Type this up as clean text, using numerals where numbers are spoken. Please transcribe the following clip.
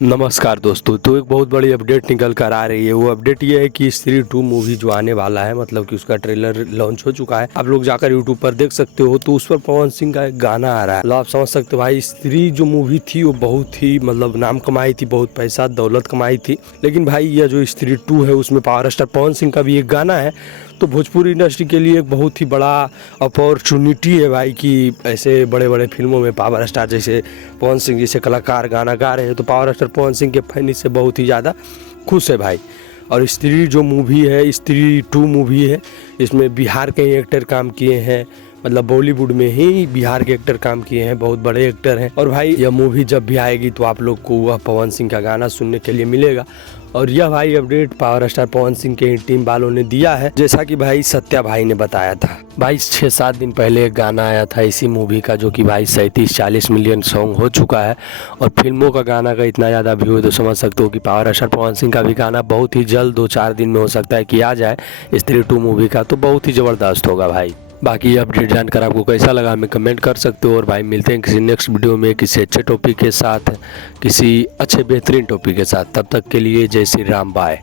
नमस्कार दोस्तों। तो एक बहुत बड़ी अपडेट निकल कर आ रही है। वो अपडेट ये है कि स्त्री 2 मूवी जो आने वाला है, मतलब कि उसका ट्रेलर लॉन्च हो चुका है। आप लोग जाकर यूट्यूब पर देख सकते हो। तो उस पर पवन सिंह का एक गाना आ रहा है। मतलब आप समझ सकते हो भाई, स्त्री जो मूवी थी वो बहुत ही मतलब नाम कमाई थी, बहुत पैसा दौलत कमाई थी। लेकिन भाई यह जो स्त्री 2 है उसमें पावर स्टार पवन सिंह का भी एक गाना है। तो भोजपुरी इंडस्ट्री के लिए एक बहुत ही बड़ा अपॉर्चुनिटी है भाई कि ऐसे बड़े बड़े फिल्मों में पावर स्टार जैसे पवन सिंह जैसे कलाकार गाना गा रहे हैं। तो पावर स्टार पवन सिंह के फैन इससे बहुत ही ज़्यादा खुश है भाई। और स्त्री जो मूवी है, स्त्री 2 मूवी है, इसमें बिहार के ही एक्टर काम किए हैं। मतलब बॉलीवुड में ही बिहार के एक्टर काम किए हैं, बहुत बड़े एक्टर हैं। और भाई यह मूवी जब भी आएगी तो आप लोग को वह पवन सिंह का गाना सुनने के लिए मिलेगा। और यह भाई update power star Pawan Singh के टीम वालों ने दिया है, जैसा कि भाई सत्या भाई ने बताया था। भाई 6-7 दिन पहले एक गाना आया था इसी मूवी का, जो कि भाई 37-40 मिलियन सॉन्ग हो चुका है। और फिल्मों का गाना का इतना ज़्यादा व्यू है तो समझ सकते हो कि पावर स्टार पवन सिंह का भी गाना बहुत ही जल्द 2-4 दिन में हो सकता है कि आ जाए स्त्री 2 मूवी का। तो बहुत ही ज़बरदस्त होगा भाई। बाकी ये अपडेट जानकर आपको कैसा लगा हमें कमेंट कर सकते हो। और भाई मिलते हैं किसी नेक्स्ट वीडियो में किसी अच्छे टॉपिक के साथ, किसी अच्छे बेहतरीन टॉपिक के साथ। तब तक के लिए जय श्री राम, बाय।